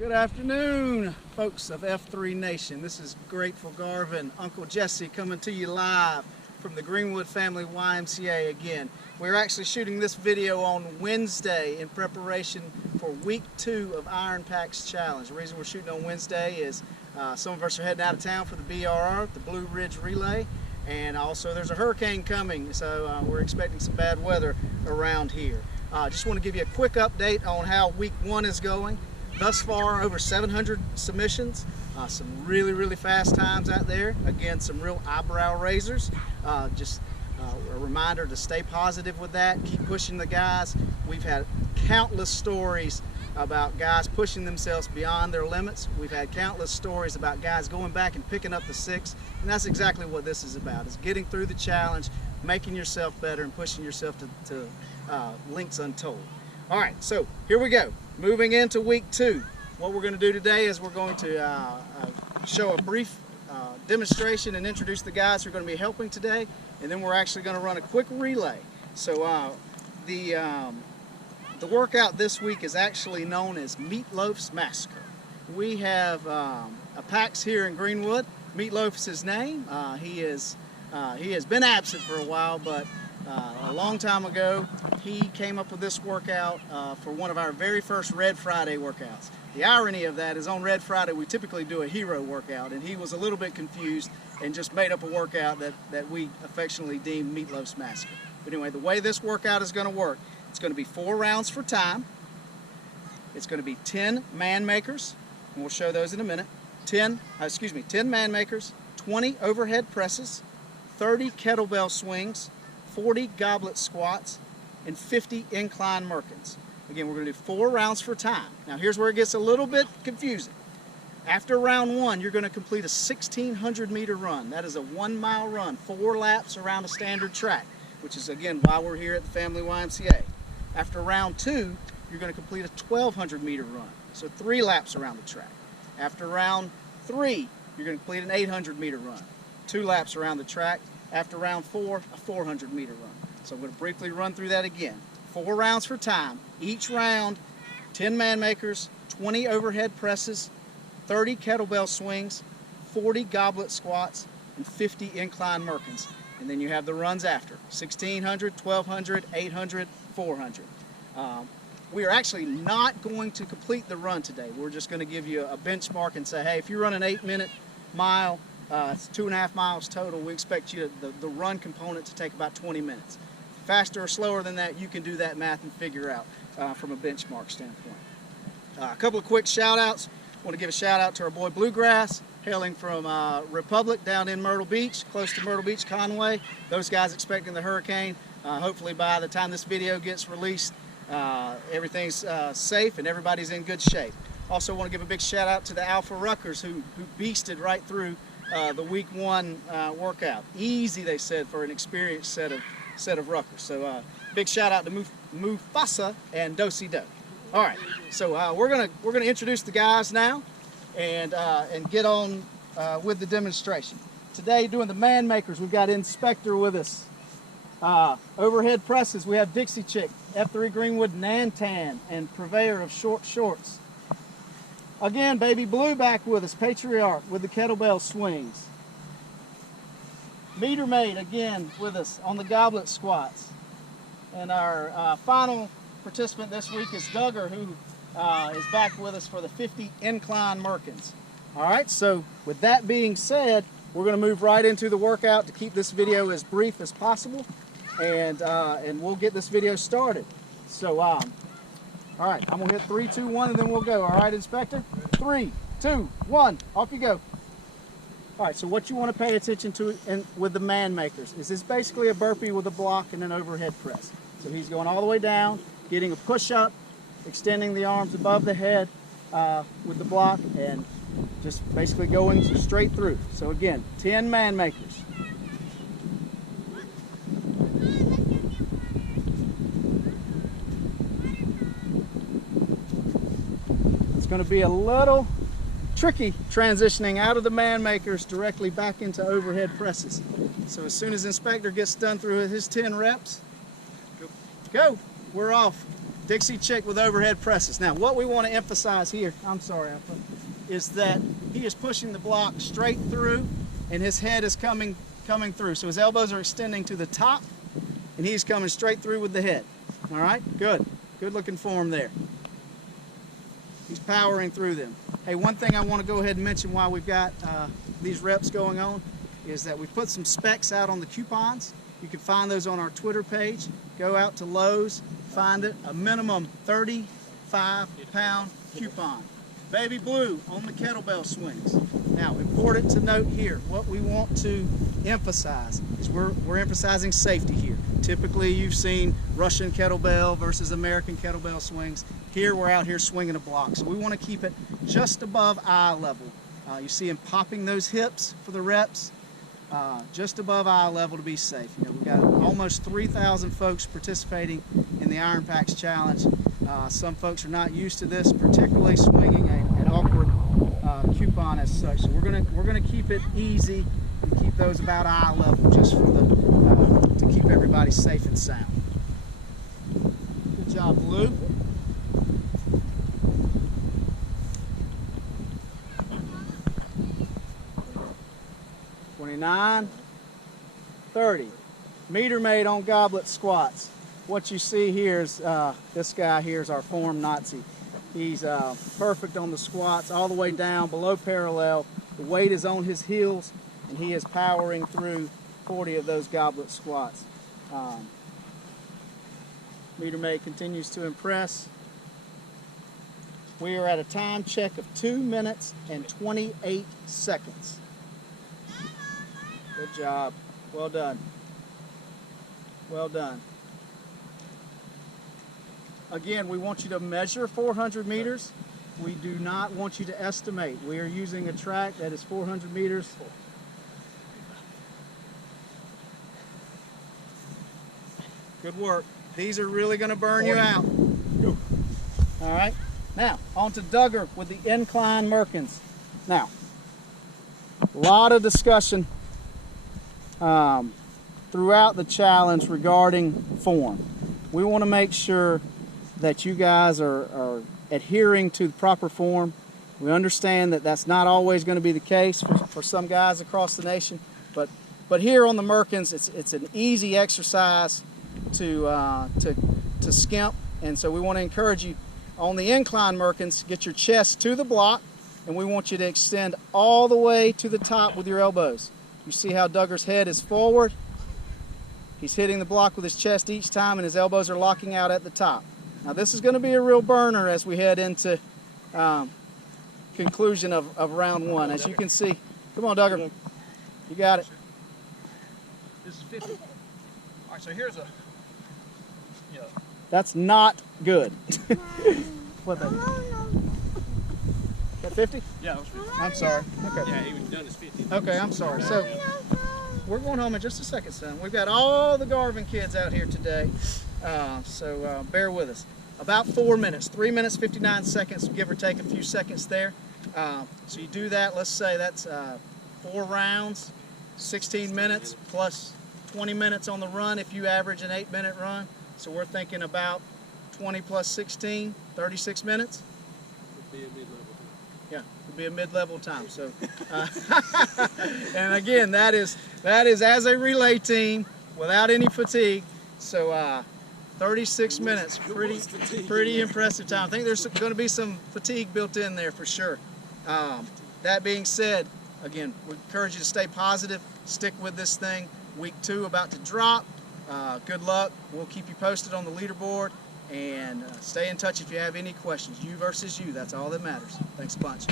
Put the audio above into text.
Good afternoon, folks of F3 Nation. This is Grateful Garvin, Uncle Jesse, coming to you live from the Greenwood Family YMCA again. We're actually shooting this video on Wednesday in preparation for week 2 of IronPaxChallenge. The reason we're shooting on Wednesday is some of us are heading out of town for the BRR, the Blue Ridge Relay, and also there's a hurricane coming, so we're expecting some bad weather around here. Just want to give you a quick update on how week 1 is going. Thus far, over 700 submissions, some really fast times out there. Again, some real eyebrow raisers. Just a reminder to stay positive with that, keep pushing the guys. We've had countless stories about guys pushing themselves beyond their limits. We've had countless stories about guys going back and picking up the 6, and that's exactly what this is about, is getting through the challenge, making yourself better, and pushing yourself to links untold. All right, so here we go. Moving into week 2, what we're going to do today is we're going to show a brief demonstration and introduce the guys who are going to be helping today, and then we're actually going to run a quick relay. So the workout this week is actually known as Meatloaf's Massacre. We have a PAX here in Greenwood. Meatloaf's his name. He has been absent for a while, but a long time ago, he came up with this workout for one of our very first Red Friday workouts. The irony of that is on Red Friday, we typically do a hero workout, and he was a little bit confused and just made up a workout that we affectionately deem Meatloaf's Massacre. But anyway, the way this workout is going to work, it's going to be 4 rounds for time. It's going to be 10 man makers, and we'll show those in a minute. 10 man makers, 20 overhead presses, 30 kettlebell swings, 40 goblet squats, and 50 incline Merkins. Again, we're going to do 4 rounds for time. Now here's where it gets a little bit confusing. After round 1, you're going to complete a 1,600 meter run. That is a 1-mile run, 4 laps around a standard track, which is again why we're here at the Family YMCA. After round 2, you're going to complete a 1,200 meter run, so 3 laps around the track. After round 3, you're going to complete an 800 meter run, 2 laps around the track. After round 4, a 400 meter run. So I'm going to briefly run through that again. 4 rounds for time. Each round, 10 man makers, 20 overhead presses, 30 kettlebell swings, 40 goblet squats, and 50 incline Merkins. And then you have the runs after, 1,600, 1,200, 800, 400. We are actually not going to complete the run today. We're just going to give you a benchmark and say, hey, if you run an 8-minute mile, it's 2.5 miles total. We expect you the run component to take about 20 minutes. Faster or slower than that, you can do that math and figure out from a benchmark standpoint. A couple of quick shout outs. I want to give a shout out to our boy Bluegrass, hailing from Republic down in Myrtle Beach, close to Myrtle Beach, Conway. Those guys expecting the hurricane. Hopefully by the time this video gets released, everything's safe and everybody's in good shape. Also want to give a big shout out to the Alpha Ruckers who beasted right through the week 1 workout. Easy, they said, for an experienced set of ruckers. So big shout out to Mufasa and Dosey Do. All right, so we're gonna introduce the guys now and get on with the demonstration. Today, doing the man makers, we've got Inspector with us. Overhead presses, we have Dixie Chick, F3 Greenwood Nantan, and purveyor of short shorts. Again, Baby Blue back with us, Patriarch with the kettlebell swings. Meter Maid again with us on the goblet squats. And our final participant this week is Duggar, who is back with us for the 50 incline Merkins. All right, so with that being said, we're going to move right into the workout to keep this video as brief as possible, and we'll get this video started. So, all right, I'm gonna hit 3, 2, 1, and then we'll go. All right, Inspector? 3, 2, 1, off you go. All right, so what you want to pay attention to with the man makers is this basically a burpee with a block and an overhead press. So he's going all the way down, getting a push-up, extending the arms above the head with the block, and just basically going straight through. So again, 10 man makers. Going to be a little tricky transitioning out of the man makers directly back into overhead presses. So as soon as Inspector gets done through his 10 reps, go, we're off. Dixie chick with overhead presses. Now, what we want to emphasize here, is that he is pushing the block straight through, and his head is coming through. So his elbows are extending to the top, and he's coming straight through with the head. All right, good. Good looking form there. He's powering through them. Hey, one thing I want to go ahead and mention while we've got these reps going on is that we put some specs out on the coupons. You can find those on our Twitter page. Go out to Lowe's, find it, a minimum 35-pound coupon. Baby blue on the kettlebell swings. Now, important to note here, what we want to emphasize is we're emphasizing safety here. Typically, you've seen Russian kettlebell versus American kettlebell swings. Here, we're out here swinging a block. So we want to keep it just above eye level. You see him popping those hips for the reps, just above eye level to be safe. You know, we've got almost 3,000 folks participating in the IronPaxChallenge. Some folks are not used to this, particularly swinging an awkward coupon as such. So we're gonna keep it easy and keep those about eye level, just for to keep everybody safe and sound. Good job, Blue. $29, $30. Meter made on goblet squats. What you see here is this guy here is our form Nazi. He's perfect on the squats, all the way down below parallel. The weight is on his heels, and he is powering through 40 of those goblet squats. Meter maid continues to impress. We are at a time check of 2 minutes and 28 seconds. Good job. Well done. Well done. Again, we want you to measure 400 meters. We do not want you to estimate. We are using a track that is 400 meters. Good work. These are really going to burn you out. All right. Now, on to Duggar with the Incline Merkins. Now, a lot of discussion throughout the challenge regarding form. We want to make sure that you guys are adhering to the proper form. We understand that that's not always going to be the case for some guys across the nation, but here on the Merkins, it's an easy exercise to skimp, and so we want to encourage you on the Incline Merkins, get your chest to the block, and we want you to extend all the way to the top with your elbows. You see how Duggar's head is forward. He's hitting the block with his chest each time, and his elbows are locking out at the top. Now this is going to be a real burner as we head into conclusion of round one. As you can see, come on, Duggar, you got it. This is 50. All right, so here's a. Yeah. That's not good. What the? That 50? Yeah, that was 50. I'm sorry. Okay. Yeah, he was done as 50. Okay, I'm sorry. So we're going home in just a second, son. We've got all the Garvin kids out here today. So bear with us. About 4 minutes, 3 minutes, 59 seconds, give or take a few seconds there. So you do that, let's say that's 4 rounds, 16 minutes, plus 20 minutes on the run if you average an 8-minute run. So we're thinking about 20 plus 16, 36 minutes. Would be a mid-level. Yeah, would be a mid-level time. So, and again, that is as a relay team without any fatigue. So 36 minutes, pretty impressive time. I think there's going to be some fatigue built in there for sure. That being said, again, we encourage you to stay positive, stick with this thing. Week 2 about to drop. Good luck. We'll keep you posted on the leaderboard, and stay in touch if you have any questions. You versus you, that's all that matters. Thanks a bunch.